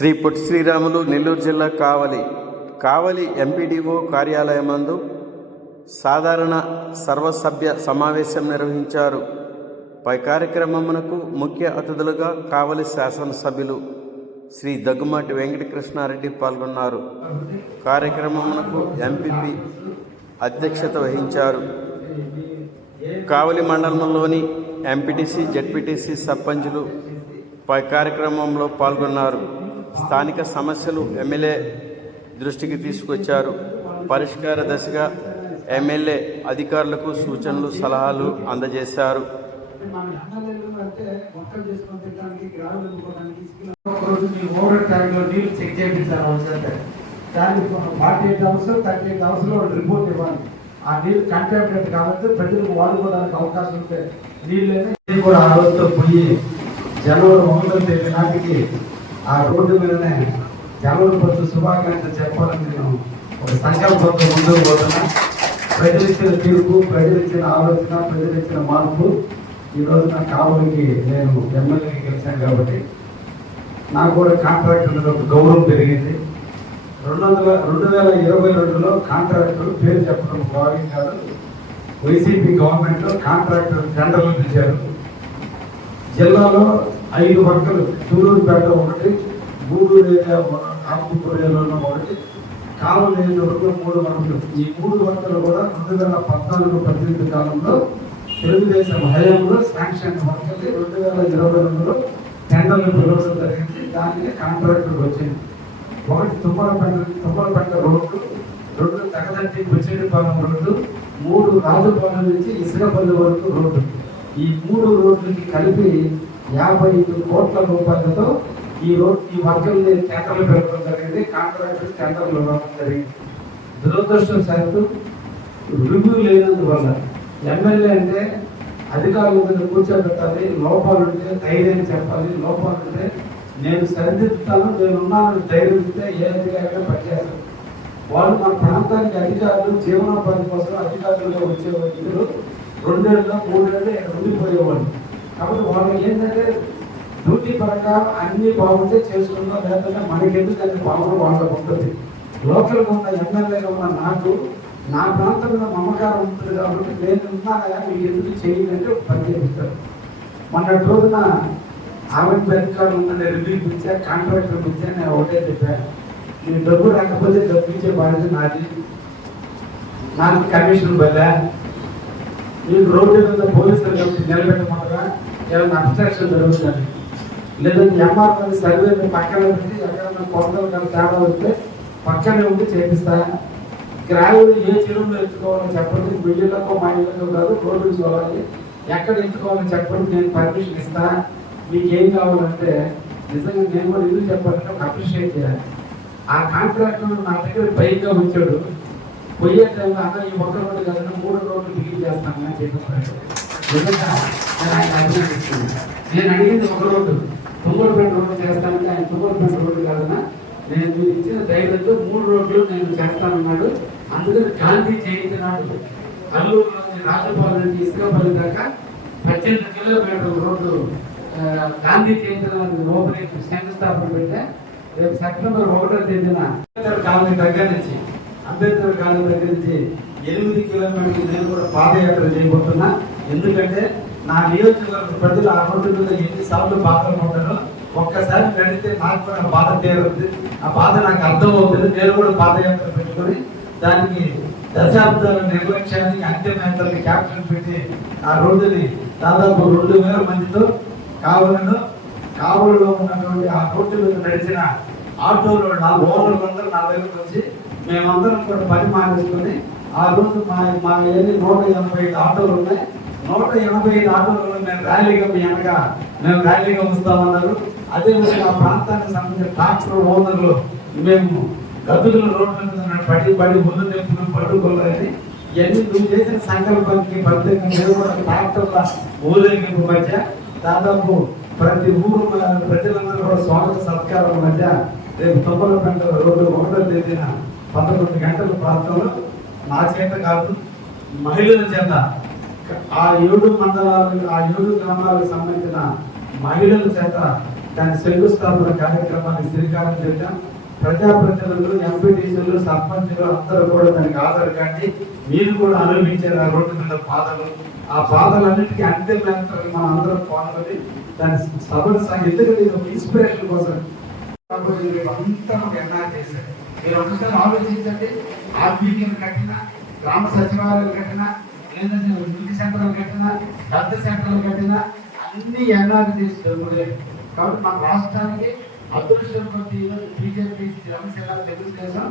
శ్రీ పొట్టి శ్రీరాములు నెల్లూరు జిల్లా కావలి కావలి ఎంపీడీఓ కార్యాలయమందు సాధారణ సర్వసభ్య సమావేశం నిర్వహించారు. పై కార్యక్రమమునకు ముఖ్య అతిథులుగా కావలి శాసనసభ్యులు శ్రీ దగ్గుమాటి వెంకటకృష్ణారెడ్డి పాల్గొన్నారు. కార్యక్రమమునకు ఎంపీపీ అధ్యక్షత వహించారు. కావలి మండలంలోని ఎంపీటీసీ జడ్పీటీసీ సర్పంచులు పై కార్యక్రమంలో పాల్గొన్నారు. స్థానిక సమస్యలు ఎమ్మెల్యే దృష్టికి తీసుకొచ్చారు. పరిష్కార దశగా ఎమ్మెల్యే అధికారులకు సూచనలు సలహాలు అందజేశారు. Forty eight hours thirty eight report ఇవ్వాలి ఆ నీళ్ళు కంటామినేట్ కాబట్టి ప్రజలకు వాడుకోవడానికి అవకాశం ఉంటే. కూడా ఆ రోజుతో పోయి జనవరి ఒకటో తేదీ నాటికి ఆ రోడ్డు మీదనే జనవరి పొద్దు శుభాకాంక్షలు చెప్పాలని నేను ఒక సంకల్పంతో ముందుకు పోతున్నా. ప్రజలు ఇచ్చిన తీర్పు ప్రజలు ఇచ్చిన ఆలోచన ప్రజలు ఇచ్చిన మార్పు ఈరోజు నా కావులకి నేను ఎమ్మెల్యేకి గెలిచాను కాబట్టి నాకు కూడా కాంట్రాక్టర్ మీద ఒక గౌరవం పెరిగింది. రెండు వందల రెండు వేల ఇరవై రెండులో కాంట్రాక్టర్ పేరు చెప్పడం భావ్యం కాదు. వైసీపీ గవర్నమెంట్లో కాంట్రాక్టర్ టెండర్లు పిలిచారు. జిల్లాలో ఐదు వర్గలు తూరూరుపేట ఒకటి గూడూరు ఏరియా ఆకుపూర్ ఏరియాలో ఒకటి కాలం వరకు మూడు వర్గలు ఈ మూడు వంటలు కూడా రెండు వేల పద్నాలుగు పద్దెనిమిది కాలంలో తెలుగుదేశం హయాంలో శాంక్షన్ వర్గలు రెండు వేల ఇరవై రెండులో టెండర్లు పిలవడం జరిగింది. దానికి కాంట్రాక్టర్ వచ్చింది. ఒకటి తుమ్మలపేట తుమ్మలపేట రోడ్డు రెండు తగదట్టి బుచ్చేటిపాలెం రోడ్డు మూడు రాజుపాలెం నుంచి ఇసుకపల్లి వరకు రోడ్డు. ఈ మూడు రోడ్లకి కలిపి యాభై ఐదు కోట్ల రూపాయలతో ఈ రోడ్ ఈ వర్గల్ని టెండర్లు పెట్టడం జరిగింది. కాంట్రాక్టర్ టెండర్లు ఇవ్వడం జరిగింది. దురదృష్టవశాత్తు రివ్యూ లేనందువల్ల ఎమ్మెల్యే అంటే అధికారుల మీద కూర్చోబెట్టాలి లోపాలు ఉంటే ధైర్యం చెప్పాలి లోపాలు ఉంటే నేను సరిదిద్దుతాను నేను ఉన్నానని ధైర్యం ఇస్తే ఏ అధికారిగా పనిచేస్తాను. వాళ్ళు మన ప్రాంతానికి అధికారులు జీవనోపాధి కోసం అధికారులుగా వచ్చే వ్యక్తులు రెండేళ్ళు మూడేళ్ళు ఇక్కడ ఉండిపోయేవాళ్ళు. కాబట్టి వాళ్ళకి ఏంటంటే డ్యూటీ పరంగా అన్ని బాగుంటే చేసుకుందాం లేకపోతే మనకెందుకు అన్ని బాగుంది వాళ్ళకు ఉంటుంది. లోకల్గా ఉన్న ఎమ్మెల్యేగా ఉన్న నాకు నా ప్రాంతంలో మమకారం ఉంటుంది కాబట్టి నేను ఉన్నానగా మీకు ఎందుకు చేయాలంటే పనిచేస్తారు మొన్నటి రోజున ఆవిడ అధికారులు ఉందని రివ్యూ పిలిచా కాంట్రాక్టర్ పిలిచా నేను ఒకటే చెప్పాను నేను డబ్బు రాకపోతే డబ్బు ఇచ్చే బాధ్యత నాది. నాకు కమిషన్ బల్ల నేను రోడ్డు మీద పోలీసులు కలిసి ఏమైనా అబ్స్ట్రాక్షన్ జరుగుతుంది లేదంటే ఎంఆర్ సర్వే పక్కన పెట్టి ఎక్కడైనా కొత్తలు కానీ తేడా వస్తే పక్కనే ఉండి చేపిస్తా. గ్రావెల్ ఏ చెరువులో ఎత్తుకోవాలని చెప్పండి. మీ మా ఇళ్ళకో కాదు రోడ్డు చూడాలి. ఎక్కడ ఎత్తుకోవాలని చెప్పండి. నేను పర్మిషన్ ఇస్తా. మీకు ఏం కావాలంటే నిజంగా నేను కూడా ఎందుకు చెప్పాలంటే ఒక అప్రిషియేట్ చేయాలి. ఆ కాంట్రాక్టర్ నా దగ్గర పైగా వచ్చాడు. పోయే టైంలో అన్న ఈ ఒక్క రోడ్డు కదండి మూడు రోడ్లు బిగిన్ చేస్తాను అని చెప్పి ఆయన నేను అడిగింది ఒక రోడ్డు తుమ్మలపేట రోడ్డు చేస్తానంటే ఆయన తుమ్మలపేట రోడ్డు కాదన్నా నేను ఇచ్చిన ధైర్యంతో మూడు రోడ్లు నేను చేస్తానన్నాడు అందుకని గాంధీ జయంతి నాడు అల్లూరులోని రాజపాలెం నుంచి ఇసుకపల్లి దాకా పద్దెనిమిది కిలోమీటర్ల రోడ్డు గాంధీ జయంతి నాడు ఓపెనింగ్ శంకుస్థాపన పెట్టే రేపు సెప్టెంబర్ ఒకటో తేదీన అంబేద్కర్ కాలనీ దగ్గర నుంచి అంబేద్కర్ కాలనీ దగ్గర నుంచి ఎనిమిది కిలోమీటర్లు నేను కూడా పాదయాత్ర చేయబోతున్నా ఎందుకంటే నా నియోజకవర్గ ప్రజలు ఆ రోడ్డు మీద ఎన్నిసార్లు బాధలు పడ్డారో ఒక్కసారి గడితే నాకు కూడా బాధ తీరుతుంది ఆ బాధ నాకు అర్థం అవుతుంది నేను కూడా పాదయాత్ర పెట్టుకొని దానికి దశాబ్దాల నిర్లక్ష్యానికి అంత్యయాత్రని క్యాప్షన్ పెట్టి ఆ రోడ్డుని దాదాపు రెండు వేల మందితో కావులను కావలలో ఉన్నటువంటి ఆ రోడ్డు మీద నడిచిన ఆటోలో నా ఓనర్లందరూ నా దగ్గరకు వచ్చి మేమందరం కూడా పని మానేసుకొని ఆ రోజు మా మా ఏది నూట ఎనభై ఐదు ఆటోలు ఉన్నాయి. నూట ఎనభై నాలుగు మేము ర్యాలీగా మీ వెనక మేము ర్యాలీగా వస్తామన్నారు. అదే మా ప్రాంతానికి సంబంధించిన ట్రాక్టర్ ఓనర్లు మేము గదుల రోడ్ల మీద పడి పడి ముందు తెప్పులు పట్టుకోలేదని ఇవన్నీ నువ్వు చేసిన సంకల్పానికి ప్రత్యేకంగా మీరు కూడా ట్రాక్టర్ల ఊరేగింపు మధ్య దాదాపు ప్రతి ఊరు ప్రజలందరూ కూడా స్వాగత సత్కారం మధ్య రేపు తొమ్మిది గంటల రోడ్డు ఒకటో తేదీన పదకొండు గంటల ప్రాంతంలో నా చేత కాదు మహిళల చేత ఆ ఏడు మండలాలు ఆ ఏడు గ్రామాలకు సంబంధించిన మహిళల చేత దాని శంకుస్థాపన కార్యక్రమాన్ని శ్రీకారం చుట్టాం ప్రజాప్రతినిధులు ఎంపీటీసీలు సర్పంచులు అందరూ కూడా దానికి ఆధార్ కాండి. మీరు కూడా అనుభవించారు ఆ రోడ్డు మీద బాధలు. ఆ బాధలన్నిటికీ అంతే మనం అందరం పాల్గొని దాని సభను సాగి ఎందుకంటే ఇది ఒక ఇన్స్పిరేషన్ కోసం అంతా ఒక ఎన్ఆర్ చేశారు? మీరు ఒకసారి ఆలోచించండి. ఆర్బీటీలు కట్టినా గ్రామ సచివాలయాలు కట్టినా లేదంటే ఇంటి సెంటర్లు కట్టినా పెద్ద సెంటర్లు కట్టినా అన్ని ఎన్ఆర్ చేసి కాబట్టి మన రాష్ట్రానికి అదృష్టం కొద్ది ఈరోజు బీజేపీ జనసేన తెలుగుదేశం